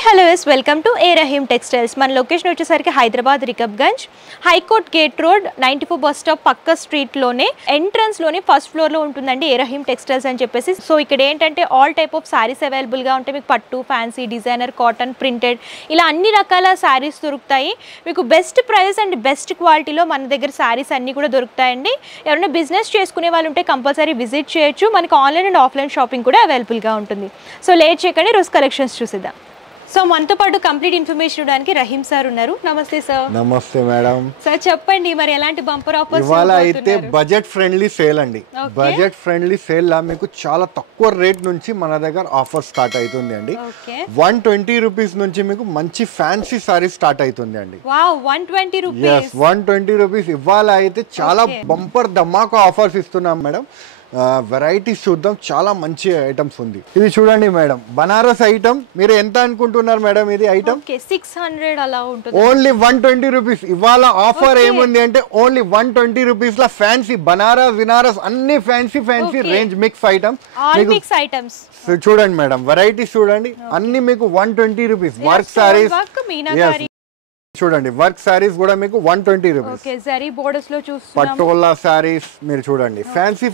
Hi hello yes welcome to A Rahim textiles. మన location వచ్చేసరికి హైదరాబాద్ రికబ్గంజ్ హైకోర్ట్ గేట్ రోడ్ 94 బస్ స్టాప్ పక్క స్ట్రీట్లోనే ఎంట్రన్స్లోనే ఫస్ట్ ఫ్లోర్లో ఉంటుందండి ఏ రహీమ్ టెక్స్టైల్స్ అని చెప్పేసి. సో ఇక్కడ ఏంటంటే ఆల్ టైప్ ఆఫ్ శారీస్ అవైలబుల్గా ఉంటాయి. మీకు పట్టు, ఫ్యాన్సీ, డిజైనర్, కాటన్, ప్రింటెడ్ ఇలా అన్ని రకాల శారీస్ దొరుకుతాయి. మీకు బెస్ట్ ప్రైస్ అండ్ బెస్ట్ క్వాలిటీలో మన దగ్గర శారీస్ అన్నీ కూడా దొరుకుతాయండి. ఎవరైనా బిజినెస్ చేసుకునే వాళ్ళు ఉంటే కంపల్సరీ విజిట్ చేయొచ్చు. మనకి ఆన్లైన్ అండ్ ఆఫ్లైన్ షాపింగ్ కూడా అవైలబుల్గా ఉంటుంది. సో లేట్ చేయకండి, రోజు కలెక్షన్స్ చూసిద్దాం. సో మనతో పాటు కంప్లీట్ ఇన్ఫర్మేషన్ ఇవ్వడానికి రహీమ్ సార్ ఉన్నారు. నమస్తే సార్. నమస్తే మేడం. సార్ చెప్పండి, మరి ఎలాంటి బంపర్ ఆఫర్స్ ఇవాళ అయితే బడ్జెట్ ఫ్రెండ్లీ సేల్ అండి. బడ్జెట్ ఫ్రెండ్లీ సేల్ లా మీకు చాలా తక్కువ రేట్ నుంచి మన దగ్గర ఆఫర్ స్టార్ట్ అవుతుంది అండి. 120 రూపీస్ నుంచి మీకు మంచి ఫ్యాన్సీ సారీ స్టార్ట్ అవుతుంది అండి. Wow, 120 rupees. 120 రూపీస్. ఇవాళ అయితే చాలా బంపర్ ధమాకా ఆఫర్స్ ఇస్తున్నాం మేడం. వెరైటీస్ చూద్దాం, చాలా మంచి ఐటమ్స్ ఉంది. ఇది చూడండి మేడం, బనారస్ ఐటమ్. మీరు ఎంత అనుకుంటున్నారు మేడం ఇది ఐటమ్? 600 అలా ఉంటుంది. Only 120 rupees. ఇవాళ ఆఫర్ ఏముంది అంటే ఓన్లీ 120 రూపీస్ లా ఫ్యాన్సీ బనారస్ వినారస్ అన్ని ఫ్యాన్సీ రేంజ్ మిక్స్ ఐటమ్స్. చూడండి మేడం, వెరైటీస్ చూడండి, అన్ని మీకు 120 రూపీస్. వర్క్ సారీస్ చూడండి, వర్క్ సారీస్ కూడా మీకు 120 రూపీస్. ఓకే, జరీ బోర్డర్స్ లో చూస్తున్నాం. పటోలా సారీస్ మీరు చూడండి, fancy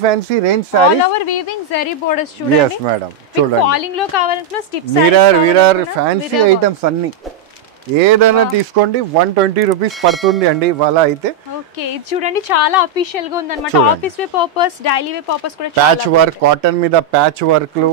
range saris. All over weaving zari borders చూడండి. yes మేడం, చూడండి. ఫాలింగ్ లో కావాలంటే స్టిప్స్, మిర్రర్ ఫ్యాన్సీ ఐటమ్స్ అన్ని ఏదైనా తీసుకోండి. 120 రూపీస్ పడుతుంది అండి ఇవాళ అయితే. ఓకే, ఇది చూడండి, చాలా అఫీషియల్ గా ఉందన్నమాట. ఆఫీస్ వే పర్పస్, డైలీ వే పర్పస్ కూడా ప్యాచ్ వర్క్, కాటన్ మీద ప్యాచ్ వర్క్లు,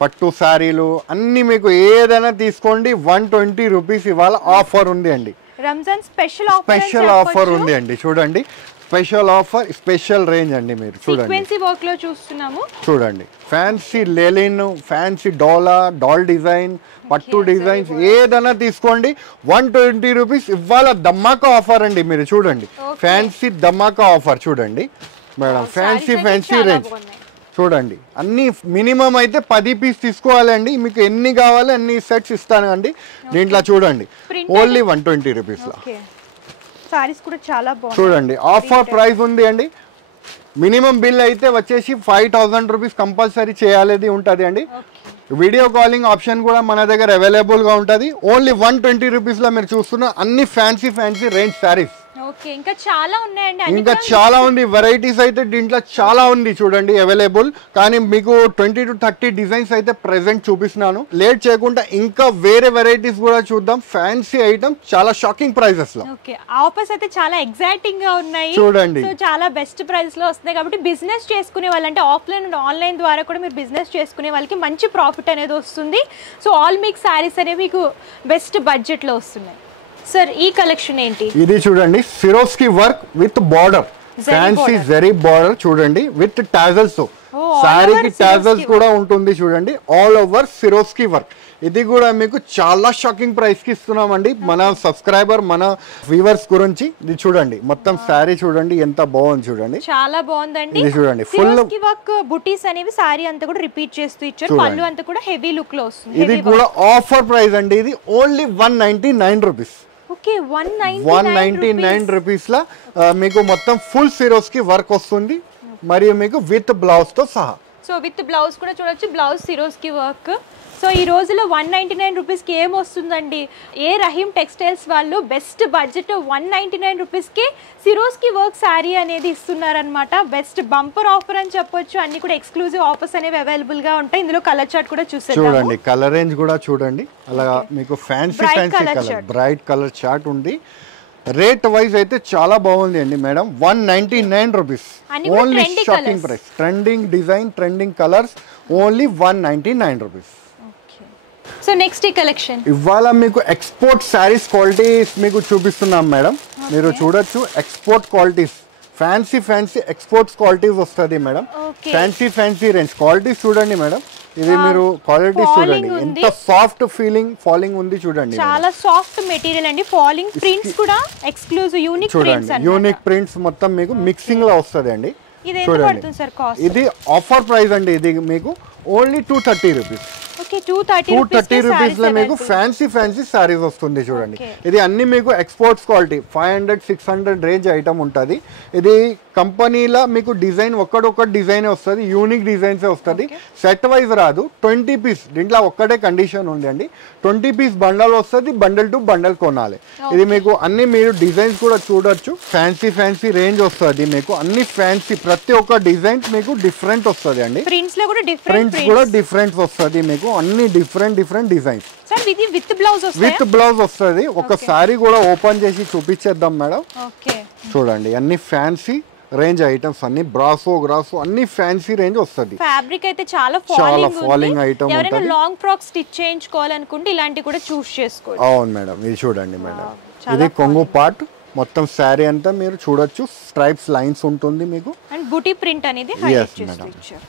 పట్టు సారీలు అన్ని మీకు ఏదైనా తీసుకోండి. 120 రూపీస్ ఇవాళ ఆఫర్ ఉంది అండి. రంజాన్ స్పెషల్ ఆఫర్ ఉంది అండి. చూడండి, స్పెషల్ ఆఫర్, స్పెషల్ రేంజ్ అండి. మీరు చూడండి, సీక్వెన్సీ వర్క్ లో చూస్తున్నాము. చూడండి, ఫ్యాన్సీ లెలిన్, ఫ్యాన్సీ డాల్ డిజైన్, పట్టు డిజైన్స్ ఏదైనా తీసుకోండి. 120 రూపీస్ ఇవాళ ధమాకా ఆఫర్ అండి. మీరు చూడండి, ఫ్యాన్సీ ధమాకా ఆఫర్ చూడండి మేడం. ఫ్యాన్సీ రేంజ్ చూడండి, అన్ని మినిమం అయితే 10 పీస్ తీసుకోవాలండి. మీకు ఎన్ని కావాలి అన్ని సెట్స్ ఇస్తాను అండి. దీంట్లో చూడండి, ఓన్లీ 120 రూపీస్ లా సారీస్ కూడా చాలా బాగుంది. చూడండి, ఆఫర్ ప్రైస్ ఉంది అండి. మినిమం బిల్ అయితే వచ్చేసి 5000 రూపీస్ కంపల్సరీ చేయాలి ఉంటుంది అండి. వీడియో కాలింగ్ ఆప్షన్ కూడా మన దగ్గర అవైలబుల్ గా ఉంటుంది. ఓన్లీ 120 రూపీస్ లో మీరు చూస్తున్న అన్ని ఫ్యాన్సీ రేంజ్ సారీస్. ఓకే, ఇంకా చాలా ఉన్నాయండి. ఇంకా చాలా ఉంది, వెరైటీస్ అయితే దీంట్లో చాలా ఉంది చూడండి అవైలబుల్. కానీ మీకు 20 to 30 డిజైన్స్ అయితే ప్రెసెంట్ చూపిస్తున్నాను. లేట్ చేయకుండా ఇంకా వేరే వెరైటీస్ కూడా చూద్దాం. ఫ్యాన్సీ ఐటమ్ చాలా షాకింగ్ ప్రైసెస్ లో. ఓకే, ఆఫర్స్ అయితే చాలా ఎగ్జైటింగ్ గా ఉన్నాయి చూడండి. సో చాలా బెస్ట్ ప్రైస్ లో వస్తున్నాయి కాబట్టి బిజినెస్ చేసుకునే వాళ్ళంటే ఆఫ్లైన్ అండ్ ఆన్లైన్ ద్వారా కూడా మీరు బిజినెస్ చేసుకునే వాళ్ళకి మంచి ప్రాఫిట్ అనేది వస్తుంది. సో ఆల్ మిక్స్ సారీస్ అనేవి మీకు బెస్ట్ బడ్జెట్ లో వస్తున్నాయి. సార్, ఈ కలెక్షన్ ఏంటి? ఇది చూడండి, Swarovski work with border, fancy zari border చూడండి, విత్ టాజల్స్. సారీకి టాజల్స్ కూడా ఉంటుంది చూడండి. All over Swarovski work. ఇది కూడా మీకు చాలా షాకింగ్ ప్రైస్ కి ఇస్తున్నామండి మన సబ్స్క్రైబర్, మన వ్యూవర్స్ గురించి. ఇది చూడండి, మొత్తం సారీ చూడండి ఎంత బాగుంది చూడండి, చాలా బాగుందండి. ఇది చూడండి, ఫుల్ వర్క్ బుటీస్ అనేవి సారీ అంతా కూడా రిపీట్ చేస్తూ ఇచ్చారు. పళ్ళు అంతా కూడా హెవీ లుక్ లో వస్తుంది. ఇది కూడా ఆఫర్ ప్రైస్ అండి. ఇది ఓన్లీ 199 రూపీస్. ఓకే, 199 రూపీస్ లా మీకు మొత్తం ఫుల్ సిరోస్కి వర్క్ వస్తుంది, మరియు మీకు విత్ బ్లౌజ్ తో సహా. సో విత్ బ్లౌజ్ కూడా చూడొచ్చు, బ్లౌజ్ సిరోస్కి వర్క్. సో ఈ రోజులో 199 రూపీస్కి ఏం వస్తుందండి? ఏ రహీమ్ టెక్స్టైల్స్ వాళ్ళు బెస్ట్ బడ్జెట్ 199 రూపీస్కి సిరోస్కి వర్క్ శారీ అనేది ఇస్తున్నారనమాట. బెస్ట్ బంపర్ ఆఫర్ అని చెప్పొచ్చు. అన్ని కూడా ఎక్స్క్లూజివ్ ఆఫర్స్ అనేవి అవైలబుల్ గా ఉంటాయి. ఇందులో కలర్ చార్ట్ కూడా చూడండి, కలర్ రేంజ్ కూడా చూడండి. అలాగా మీకు fancy colour, bright colour chart ఉంది. రేట్ వైజ్ అయితే చాలా బాగుంది అండి madam. 199 rupees only. Shocking price, trending design, trending colours, only 199 rupees. So next ఈ కలెక్షన్ ఇవాళ మీకు ఎక్స్పోర్ట్ శారీస్ క్వాలిటీస్ మీకు చూపిస్తున్నాం మేడం. మీరు చూడొచ్చు, export qualities, fancy exports qualities వస్తుంది మేడం. ఫ్యాన్సీ రేంజ్ క్వాలిటీస్ చూడండి మేడం. ఇది మీరు క్వాలిటీస్ చూడండి, ఎంత సాఫ్ట్ ఫాలింగ్ ఉంది చూడండి. చాలా సాఫ్ట్ మెటీరియల్ అండి. ఫాలింగ్ ప్రింట్స్ కూడా ఎక్స్క్లూజివ్ యూనిక్ ప్రింట్స్ అన్నమాట. యూనిక్ ప్రింట్స్ మొత్తం మీకు మిక్సింగ్ లో వస్తుంది అండి. ఇది ఎంత పడుతుంది సార్ కాస్ట్? ఇది ఆఫర్ ప్రైస్ అండి. ఇది మీకు ఓన్లీ 230 రూపీస్. ఓకే 230 రూపీస్ లో మీకు ఫ్యాన్సీ సారీస్ వస్తుంది చూడండి. ఇది అన్ని మీకు ఎక్స్పోర్ట్స్ క్వాలిటీ 500-600 రేంజ్ ఐటమ్ ఉంటుంది. ఇది కంపెనీలో మీకు డిజైన్ ఒక్కడొక్క డిజైన్ వస్తుంది, యూనిక్ డిజైన్స్ వస్తుంది, సెట్ వైజ్ రాదు. 20 పీస్ దీంట్లో ఒక్కటే కండిషన్ ఉంది అండి, 20 పీస్ బండల్ వస్తుంది, బండల్ టు బండల్ కొనాలి. ఇది మీకు అన్ని మీరు డిజైన్స్ కూడా చూడొచ్చు, ఫ్యాన్సీ రేంజ్ వస్తుంది మీకు. అన్ని ఫ్యాన్సీ ప్రతి ఒక్క డిజైన్ మీకు డిఫరెంట్ వస్తుంది అండి. ప్రింట్స్ కూడా డిఫరెంట్ వస్తుంది మీకు, అన్ని డిఫరెంట్ డిజైన్స్. సార్ ఇది విత్ బ్లౌజ్ వస్తుంది. ఒకసారి కూడా ఓపెన్ చేసి చూపించేద్దాం మేడం. చూడండి అన్ని ఫ్యాన్సీ రేంజ్ ఐటమ్స్, అన్ని బ్రాసో గ్రాసో అన్ని ఫ్యాన్సీ రేంజ్ వస్తుంది. ఫ్యాబ్రిక్ అయితే చాలా ఫాలింగ్ ఐటమ్ ఎవరైనా లాంగ్ ఫ్రాక్ స్టిచ్ చేయించుకోవాలనుకుంటే ఇలాంటి కూడా చూస్ చేసుకోవచ్చు. అవును మేడం, ఇది చూడండి మేడం, ఇది కొంగు పార్ట్ మొత్తం శారీ అంతా మీరు చూడొచ్చు, స్ట్రైప్స్ లైన్స్ ఉంటుంది మీకు. అండ్ బూటీ ప్రింట్ అనేది హైలైట్ చేస్తూ ఇచ్చారు.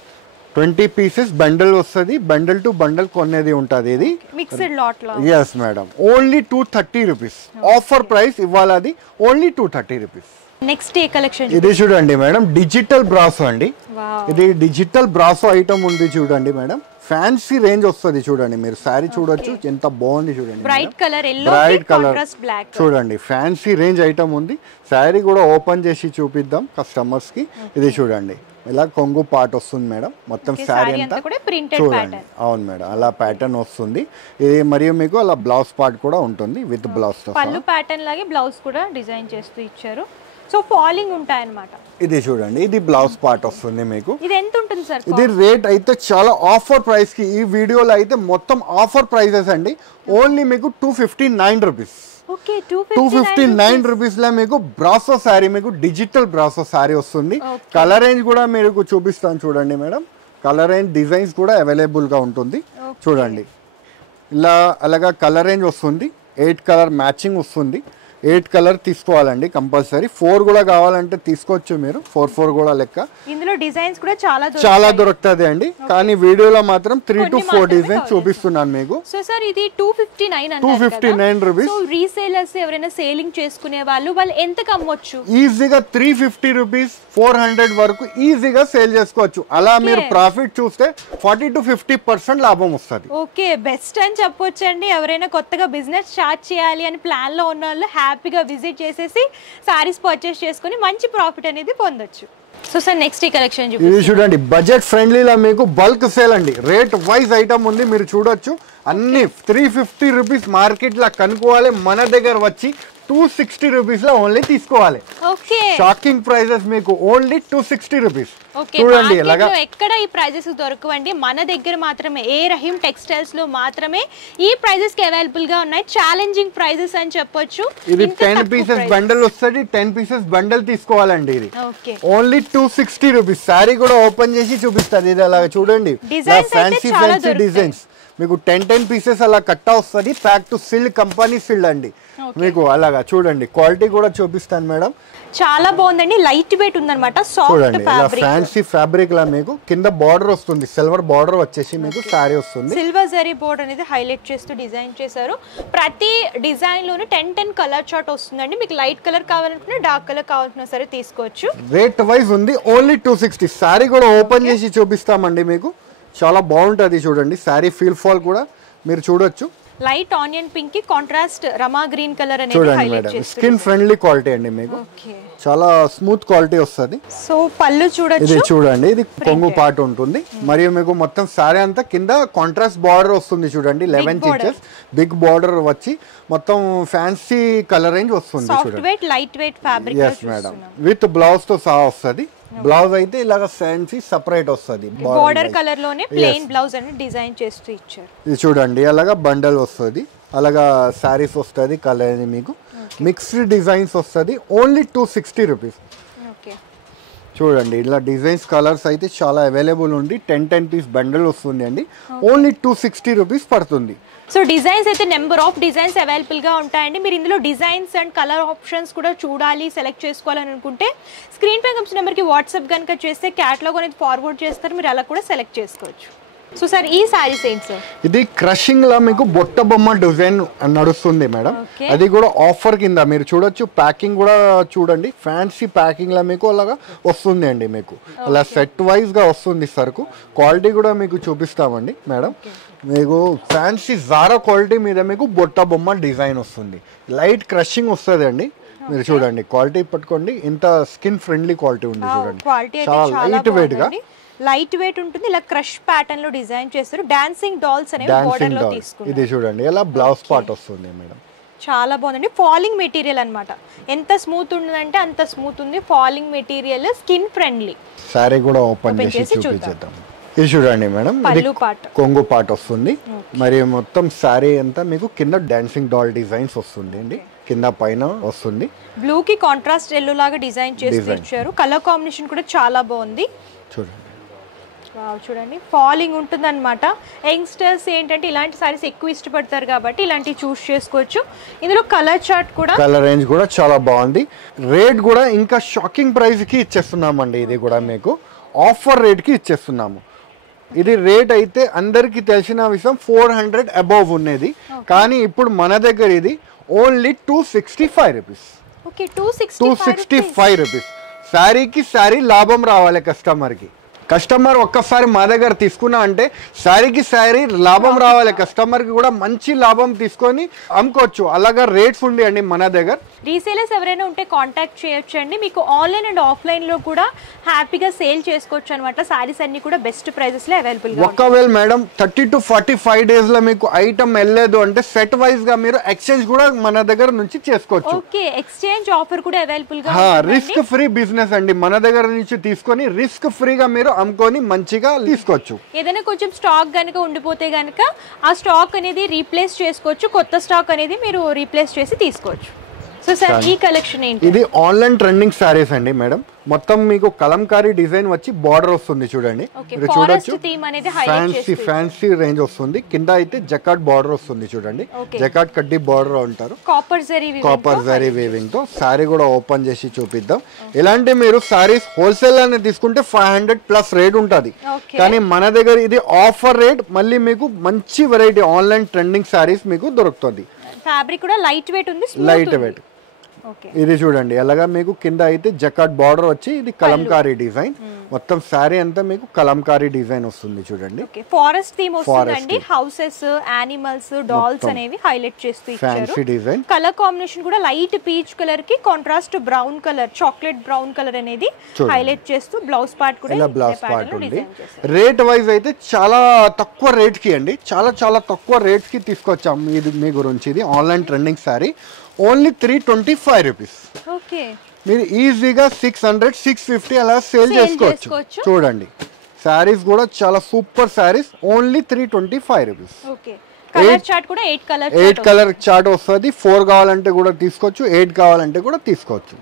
20 పీసెస్ బండల్ వస్తుంది, బండల్ టు బండల్ కొనేది ఉంటుంది. ఇది మిక్స్డ్ లాట్ లో. yes madam, only 230 rupees offer price ఇవాళ, అది ఓన్లీ 230 రూపీస్. నెక్స్ట్ ఏ కలెక్షన్? ఇది చూడండి మేడం, డిజిటల్ బ్రాసో అండి. ఇది డిజిటల్ బ్రాసో ఐటమ్ ఉంది చూడండి మేడం, ఫ్యాన్సీ రేంజ్ వస్తుంది చూడండి. మీరు శారీ చూడొచ్చు ఎంత బాగుంది చూడండి, బ్రైట్ కలర్ బ్లాక్ చూడండి, ఫ్యాన్సీ రేంజ్ ఐటమ్ ఉంది. శారీ కూడా ఓపెన్ చేసి చూపిద్దాం కస్టమర్స్ కి. ఇది చూడండి ఇలా కొంగు పార్ట్ వస్తుంది మేడం, మొత్తం శారీ అంతా చూడండి. అవును మేడం, అలా ప్యాటర్న్ వస్తుంది. ఇది మరియు మీకు అలా బ్లౌజ్ పార్ట్ కూడా ఉంటుంది విత్ బ్లౌజ్ తో. పళ్ళు ప్యాటర్న్ లాగే బ్లౌజ్ కూడా డిజైన్ చేస్తూ ఇచ్చారు. సో ఫాలింగ్ ఉంటాయి అన్నమాట. ఇది చూడండి, ఇది బ్లౌజ్ పార్ట్ వస్తుంది మీకు. ఇది ఎంత ఉంటుంది సార్? ఇది రేట్ అయితే చాలా ఆఫర్ ప్రైస్ కి, ఈ వీడియోలో అయితే మొత్తం ఆఫర్ ప్రైజెస్ అండి. ఓన్లీ మీకు 259 రూపీస్. 259 రూపీస్ లో మీకు బ్రాసో శారీ, మీకు డిజిటల్ బ్రాసో శారీ వస్తుంది. కలర్ రేంజ్ కూడా మీకు చూపిస్తాను చూడండి మేడం, కలర్ రేంజ్ డిజైన్స్ కూడా అవైలబుల్ గా ఉంటుంది చూడండి. ఇలా అలాగా కలర్ రేంజ్ వస్తుంది, 8 కలర్ మ్యాచింగ్ వస్తుంది. 8 కలర్ తీసుకోవాలండి కంపల్సరీ. 4 కూడా కావాలంటే తీసుకోవచ్చు మీరు, 4 కూడా లెక్క. ఇందులో డిజైన్స్ కూడా చాలా దొరుకుతుంది అండి, కానీ వీడియోలో మాత్రం 3 to 4 డిజైన్స్ చూపిస్తున్నాను మీకు. సో సార్ ఇది 259 రూపీస్. సో రీసేలర్స్ ఎవరైనా సేలింగ్ చేసుకునే వాళ్ళు ఎంతకు అమ్మొచ్చు? ఈజీగా 350 రూపీస్ 400 వరకు ఈజీగా సేల్ చేసుకోవచ్చు. అలా మీరు ప్రాఫిట్ చూస్తే 40 to 50% లాభం వస్తుంది. ఓకే, బెస్ట్ అని చెప్పొచ్చు అండి. ఎవరైనా కొత్తగా బిజినెస్ స్టార్ట్ చేయాలి అని ప్లాన్ లో ఉన్న వాళ్ళు హ్యాపీగా విజిట్ చేసేసి సారీస్ పర్చేస్ చేసుకుని మంచి ప్రాఫిట్ అనేది పొందొచ్చు. సో సార్ నెక్స్ట్ ఈ కలెక్షన్ ఇది చూడండి, బడ్జెట్ ఫ్రెండ్లీలా మీకు బల్క్ సేల్ అండి. రేట్ వైజ్ ఐటమ్ ఉంది, మీరు చూడొచ్చు. అన్ని 350 రూపీస్ మార్కెట్ లా కనుక్కోవాలి, మన దగ్గర వచ్చి 260 రూపీస్ లో ఓన్లీ తీసుకోవాలి. షాకింగ్ ప్రైజెస్ మీకు ఓన్లీ 260 రూపీస్. చూడండి ఇలాగా ఎక్కడ ఈ ప్రైజెస్ దొరకవండి, మన దగ్గర మాత్రమే ఏ రహీమ్ టెక్స్టైల్స్ లో మాత్రమే ఈ ప్రైజెస్ కి అవైలబుల్ గా ఉన్నాయి. ఛాలెంజింగ్ ప్రైజెస్ అని చెప్పొచ్చు. ఇది 10 పీసెస్ బండల్ వస్తుంది, 10 పీసెస్ బండల్ తీసుకోవాలండి. ఇది ఓన్లీ 260 రూపీస్. సారీ కూడా ఓపెన్ చేసి చూపిస్తారు. ఇది అలాగా చూడండి, ఫ్యాన్సీ డిజైన్స్ మీకు 10 పీసెస్ అలా కట్టా వస్తుంది. ప్యాక్ టు సిల్డ్, కంపెనీ సిల్డ్ అండి మీకు. అలాగా చూడండి, క్వాలిటీ కూడా చూపిస్తాను మేడం. చాలా బాగుందండి, లైట్ వెయిట్ ఉందన్నమాట. చూడండి ఇలా ఫ్యాన్సీ ఫ్యాబ్రిక్ లా మీకు కింద బార్డర్ వస్తుంది, సిల్వర్ బార్డర్ వచ్చేసి మీకు సారీ వస్తుంది. సిల్వర్ జరీ బోర్డర్ అనేది హైలైట్ చేస్తూ డిజైన్ చేశారు. ప్రతి డిజైన్ లోను 10 కలర్ చార్ట్ వస్తుందండి. మీకు లైట్ కలర్ కావాలనుకున్నా, డార్క్ కలర్ కావాలనుకున్నా సరే తీసుకోవచ్చు. రేట్ వైజ్ ఉంది ఓన్లీ 260. సారీ కూడా ఓపెన్ చేసి చూపిస్తామండి మీకు, చాలా బాగుంటుంది చూడండి. శారీ ఫీల్ ఫాల్ కూడా మీరు చూడొచ్చు. లైట్ ఆనియన్ పింక్ కి కాంట్రాస్ట్ రమా గ్రీన్ కలర్ అనేది చూడండి highlight madam, skin friendly quality అండి మీకు, చాలా స్మూత్ క్వాలిటీ వస్తుంది. సో పళ్ళు చూడొచ్చు, ఇది చూడండి, ఇది కొంగు పార్ట్ ఉంటుంది. మరియు మీకు మొత్తం సారీ అంతా కింద కాంట్రాస్ట్ బార్డర్ వస్తుంది చూడండి, 11 ఇంచెస్ బిగ్ బార్డర్ వచ్చి మొత్తం ఫ్యాన్సీ కలర్ రేంజ్ వస్తుంది చూడండి. Weight light weight fabric. yes madam, with blouse తో సహా వస్తుంది. బ్లౌజ్ అయితే ఇలాగా ఫ్యాన్సీ సెపరేట్ వస్తుంది, బార్డర్ కలర్ లోనే ప్లెయిన్ బ్లౌజ్ అని డిజైన్ చేస్తూ ఇచ్చారు. ఇది చూడండి, అలాగా బండల్ వస్తుంది, అలాగా సారీస్ వస్తుంది. కలర్ మీకు మిక్స్డ్ డిజైన్స్ వస్తుంది. Only 260 rupees. చూడండి ఇలా డిజైన్స్ కలర్స్ అయితే చాలా అవైలబుల్ ఉంది. 10 పీస్ బండల్ వస్తుంది అండి. ఓన్లీ 260 రూపీస్ పడుతుంది. సో డిజైన్స్ అయితే నెంబర్ ఆఫ్ డిజైన్స్ అవైలబుల్ గా ఉంటాయండి. మీరు ఇందులో డిజైన్స్ అండ్ కలర్ ఆప్షన్స్ కూడా చూడాలి, సెలెక్ట్ చేసుకోవాలని అనుకుంటే స్క్రీన్ పై కనిపించిన నెంబర్కి వాట్సాప్ కనుక చేస్తే క్యాటలాగ్ అనేది ఫార్వర్డ్ చేస్తారు, మీరు అలా కూడా సెలెక్ట్ చేసుకోవచ్చు. సో సార్ ఈ సారీస్ ఏంటి సార్? ఇది క్రషింగ్ లా మీకు బొట్ట బొమ్మ డిజైన్ నడుస్తుంది మేడం. అది కూడా ఆఫర్ కింద మీరు చూడొచ్చు. ప్యాకింగ్ కూడా చూడండి, ఫ్యాన్సీ ప్యాకింగ్ లా మీకు అలాగా వస్తుంది అండి. మీకు అలా సెట్ వైజ్ గా వస్తుంది సరుకు. క్వాలిటీ కూడా మీకు చూపిస్తామండి మేడం. మీకు ఫ్యాన్సీ జారా క్వాలిటీ మీద మీకు బొట్ట బొమ్మ డిజైన్ వస్తుంది. లైట్ క్రషింగ్ వస్తుంది అండి. మీరు చూడండి, క్వాలిటీ పట్టుకోండి. ఇంత స్కిన్ ఫ్రెండ్లీ క్వాలిటీ ఉంది చూడండి. చాలా లైట్ వెయిట్ గా, లైట్ వెయిట్ ఉంటుంది. ఇలా క్రష్ ప్యాటర్న్ లో డిజైన్ చేస్తారు. డాన్సింగ్ డాల్స్ అనేవి బోర్డర్ లో తీసుకున్నారు. ఇది చూడండి, ఇలా బ్లౌజ్ పార్ట్ వస్తుంది మేడం. చాలా బాగుందండి. ఫాలింగ్ మెటీరియల్ అన్నమాట. ఎంత స్మూత్ ఉందంటే అంత స్మూత్ ఉంది. Falling material, skin friendly. Sorry కూడా ఓపెన్ చేసి చూపించేద్దాం. ఇది చూడండి మేడం, ఇది కొంగు పార్ట్ వస్తుంది. మరి మొత్తం సారీ అంతా మీకు కింద డాన్సింగ్ డాల్ డిజైన్స్ వస్తుంది అండి. కింద పైన వస్తుంది. బ్లూ కి కాంట్రాస్ట్ ఎల్లో లాగా డిజైన్ చేసి ఇచ్చారు. కలర్ కాంబినేషన్ కూడా చాలా బాగుంది. చూడండి, వావ్, చూడండి ఫాలింగ్ ఉంటుంది అనమాట. యంగ్స్టర్స్ ఏంటంటే ఇలాంటి సారీస్ ఎక్కువ ఇష్టపడతారు కాబట్టి ఇలాంటివి చూస్ చేసుకోవచ్చు. ఇందులో కలర్ చార్ట్ కూడా, కలర్ రేంజ్ కూడా చాలా బాగుంది. రేట్ కూడా ఇంకా షాకింగ్ ప్రైస్ కి ఇచ్చేస్తున్నామండి. ఇది కూడా మీకు ఆఫర్ రేట్ కి ఇచ్చేస్తున్నాము. ఇది రేట్ అయితే అందరికి తెలిసిన విషయం 400 అబౌవ్ ఉన్నది. కానీ ఇప్పుడు మన దగ్గర ఇది ఓన్లీ 265 రూపీస్. Okay, 265 rupees. శారీకి శారీ లాభం రావాలి కస్టమర్కి. కస్టమర్ ఒక్కసారి మా దగ్గర తీసుకున్నా అంటే శారీకి శారీ లాభం రావాలి. కస్టమర్కి కూడా మంచి లాభం తీసుకొని అమ్ముకోవచ్చు. అలాగా రేట్స్ ఉంది అండి మన దగ్గర. రీసేలర్స్ ఎవరైనా ఉంటే కాంటాక్ట్ చేయొచ్చు అండి. మీకు ఆన్లైన్ అండ్ ఆఫ్లైన్ లో కూడా హ్యాపీగా సేల్ చేసుకోవచ్చు అనమాట. సారీస్ అన్ని కూడా బెస్ట్ ప్రైజెస్ లో అవైలబుల్ గా. ఒకవేళ మేడం 30 to 45 డేస్ లో మీకు ఐటమ్ వెళ్ళలేదు అంటే సెట్ వైజ్ గా మీరు ఎక్స్చేంజ్ కూడా మన దగ్గర నుంచి చేసుకోవచ్చు. ఓకే, ఎక్స్చేంజ్ ఆఫర్ కూడా అవైలబుల్ గా. రిస్క్ ఫ్రీ బిజినెస్ అండి. మన దగ్గర నుంచి తీసుకొని రిస్క్ ఫ్రీగా మీరు అమ్ముకొని మంచిగా తీసుకోవచ్చు. ఏదైనా కొంచెం స్టాక్ గనుక ఉండిపోతే గనుక ఆ స్టాక్ అనేది రీప్లేస్ చేసుకోవచ్చు. కొత్త స్టాక్ అనేది మీరు రీప్లేస్ చేసి తీసుకోవచ్చు. సో సార్ ఈ కలెక్షన్ ఏంటి? ఇది ఆన్లైన్ ట్రెండింగ్ సారీస్ అండి మేడం. మొత్తం మీకు కలంకారీ డిజైన్ వచ్చి బార్డర్ వస్తుంది చూడండి. మీరు చూడొచ్చు, ఫ్యాన్సీ రేంజ్ వస్తుంది. కింద అయితే జకాట్ బార్డర్ వస్తుంది చూడండి. జకాట్ కడ్డీ బార్డర్ అంటారు. కాపర్ జరీ వీవింగ్ తో సారీ కూడా ఓపెన్ చేసి చూపిద్దాం. ఇలాంటి మీరు సారీస్ హోల్సేల్ అని తీసుకుంటే 500 ప్లస్ రేట్ ఉంటుంది. కానీ మన దగ్గర ఇది ఆఫర్ రేట్. మళ్ళీ మీకు మంచి వెరైటీ ఆన్లైన్ ట్రెండింగ్ సారీస్ మీకు దొరుకుతుంది. ఫ్యాబ్రిక్ కూడా లైట్ వెయిట్ ఉంది, లైట్ వెయిట్. ఇది చూడండి, అలాగా మీకు కింద అయితే జకాట్ బార్డర్ వచ్చి ఇది కలంకారీ డిజైన్. మొత్తం సారీ అంతా మీకు కలంకారీ డిజైన్ వస్తుంది చూడండి. ఫారెస్ట్ థీమ్ వస్తుందండి. హౌసెస్, యానిమల్స్, డాల్స్ అనేవి హైలైట్ చేస్తూ ఇచ్చారు. Fancy design. కలర్ కాంబినేషన్ కూడా లైట్ పీచ్ కలర్ కి contrast brown colour, chocolate brown colour అనేది హైలైట్ చేస్తూ బ్లౌజ్ పార్ట్ కూడా ఇలా బ్లౌజ్ పార్ట్ ఉంది. రేట్ వైజ్ అయితే చాలా తక్కువ రేట్ కి అండి, చాలా తక్కువ రేట్ కి తీసుకొచ్చాం. ఇది మీ గురించి ఇది online trending sorry only 325 rupees. Okay, మీరు ఈజీగా 600, 650 అలా సేల్ చేసుకోవచ్చు. చూడండి, శారీస్ కూడా చాలా super saris. Only 325 rupees. Colour chart కూడా 8 కలర్ చార్ట్ వస్తుంది. 4 కావాలంటే కూడా తీసుకోవచ్చు, 8 కావాలంటే కూడా తీసుకోవచ్చు.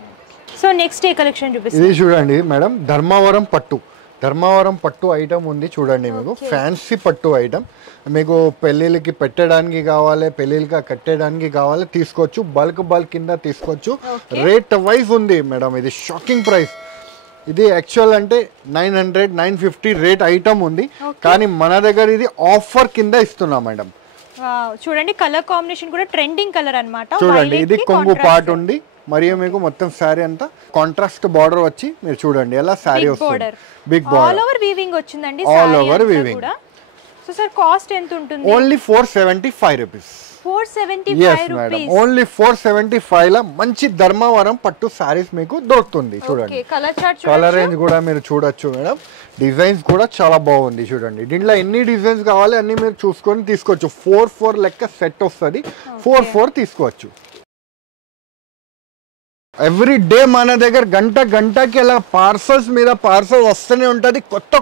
సో నెక్స్ట్ ఏ కలెక్షన్ చూపిస్తాను. ఇది చూడండి మేడం, ధర్మవరం పట్టు ఐటమ్ ఉంది చూడండి. మీకు ఫ్యాన్సీ పట్టు ఐటమ్ మీకు పెళ్ళిళ్ళకి పెట్టడానికి కావాలి, పెళ్ళిళ్ళకి కట్టడానికి కావాలి, తీసుకోవచ్చు. బల్క్ కింద తీసుకోవచ్చు. రేట్ వైజ్ ఉంది మేడం. ఇది షాకింగ్ ప్రైస్. ఇది యాక్చువల్ అంటే 900, 950 రేట్ ఐటమ్ ఉంది. కానీ మన దగ్గర ఇది ఆఫర్ కింద ఇస్తున్నాం మేడం. చూడండి, కలర్ కాంబినేషన్ కూడా ట్రెండింగ్ కలర్ అన్నమాట. చూడండి, ఇది కొంగు పార్ట్ ఉంది. మరియు మీకు మొత్తం శారీ అంతా కాంట్రాస్ట్ బార్డర్ వచ్చి మీరు చూడండి ఎలా శారీ వస్తుంది. Big border, all over weaving వచ్చిందండి. All over weaving. So sir cost ఎంత ఉంటుంది? Only 475 rupees. 475 రూపీస్. ఓన్లీ 475 లా మంచి ధర్మవరం పట్టు సారీస్ మీకు దొరుకుతుంది. చూడండి, కలర్ రేంజ్ కూడా మీరు చూడొచ్చు మేడం. డిజైన్స్ కూడా చాలా బాగుంది చూడండి. దీంట్లో ఎన్ని డిజైన్స్ కావాలి అన్ని మీరు చూసుకొని తీసుకోవచ్చు. 4 లెక్క సెట్ వస్తుంది. 4 తీసుకోవచ్చు. ఎవ్రీ డే మన దగ్గర గంటకి అలా పార్సల్స్ మీద పార్సల్ వస్తూనే ఉంటుంది.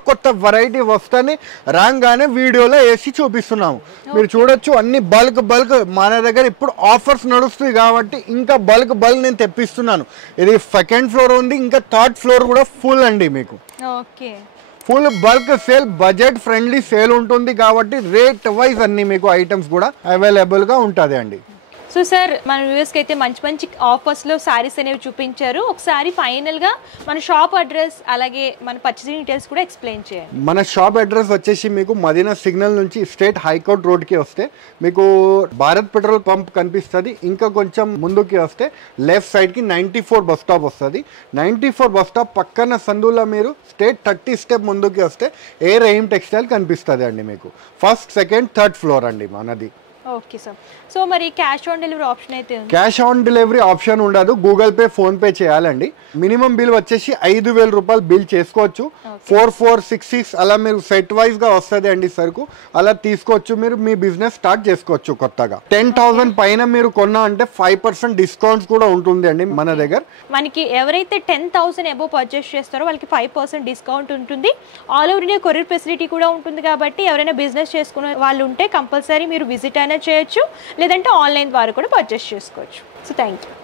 కొత్త వెరైటీ వస్తూనే రాగానే వీడియోలో వేసి చూపిస్తున్నాము. మీరు చూడొచ్చు, అన్ని బల్క్ మన దగ్గర ఇప్పుడు ఆఫర్స్ నడుస్తుంది కాబట్టి ఇంకా బల్క్ నేను తెప్పిస్తున్నాను. ఇది 2nd ఫ్లోర్ ఉంది, ఇంకా 3rd ఫ్లోర్ కూడా ఫుల్ అండి. మీకు full bulk sale, budget friendly sale ఉంటుంది కాబట్టి రేట్ వైజ్ అన్ని మీకు ఐటమ్స్ కూడా అవైలబుల్ గా ఉంటుంది అండి. సో సార్ మన వ్యూవర్స్కి అయితే మంచి మంచి ఆఫర్స్లో శారీస్ అనేవి చూపించారు. ఒకసారి ఫైనల్గా మన షాప్ అడ్రస్ అలాగే మన పర్చేసింగ్ డీటెయిల్స్ కూడా ఎక్స్ప్లెయిన్ చేయండి. మన షాప్ అడ్రస్ వచ్చేసి మీకు మదీనా సిగ్నల్ నుంచి స్ట్రేట్ హైకోర్ట్ రోడ్కి వస్తే మీకు భారత్ పెట్రోల్ పంప్ కనిపిస్తుంది. ఇంకా కొంచెం ముందుకి వస్తే లెఫ్ట్ సైడ్కి 94 బస్ స్టాప్ వస్తుంది. 94 బస్ స్టాప్ పక్కన సందులో మీరు స్ట్రేట్ 30 స్టెప్ ముందుకి వస్తే ఏ రహీమ్ టెక్స్టైల్ కనిపిస్తుంది అండి. మీకు ఫస్ట్, సెకండ్, థర్డ్ ఫ్లోర్ అండి మనది. Okay sir. సో మరి క్యాష్ ఆన్ డెలివరీ ఆప్షన్ అయితే ఉంది? క్యాష్ ఆన్ డెలివరీ ఆప్షన్ ఉండదు. గూగుల్ పే, ఫోన్ పే చేయాలండి. మినిమం బిల్ వచ్చేసి 5,000 రూపాయలు బిల్ చేసుకోవచ్చు. 4,466 అలా మీరు సెట్ వైజ్ గా వస్తుంది అండి సరుకు. అలా తీసుకోవచ్చు. మీరు మీ బిజినెస్ స్టార్ట్ చేసుకోవచ్చు కొత్తగా. 10,000 పైన మీరు కొన్నా అంటే 5% డిస్కౌంట్స్ కూడా ఉంటుంది అండి మన దగ్గర. మనకి ఎవరైతే 10,000 అబోవ్ పర్చేస్ చేస్తారో వాళ్ళకి 5% డిస్కౌంట్ ఉంటుంది. All over India courier facility కూడా ఉంటుంది. కాబట్టి ఎవరైనా బిజినెస్ చేసుకునే వాళ్ళు ఉంటే కంపల్సరీ మీరు విజిట్ అయినా చేయొచ్చు, లేదంటే ఆన్లైన్ ద్వారా కూడా పర్చేస్ చేసుకోవచ్చు. So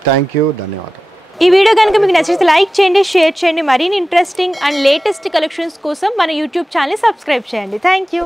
thank you. ధన్యవాదాలు. ఈ వీడియో కనుక మీకు నచ్చితే లైక్ చేయండి, షేర్ చేయండి. మరిన్ని ఇంట్రెస్టింగ్ అండ్ లేటెస్ట్ కలెక్షన్స్ కోసం మన యూట్యూబ్ ఛానల్ సబ్స్క్రైబ్ చేయండి. Thank you.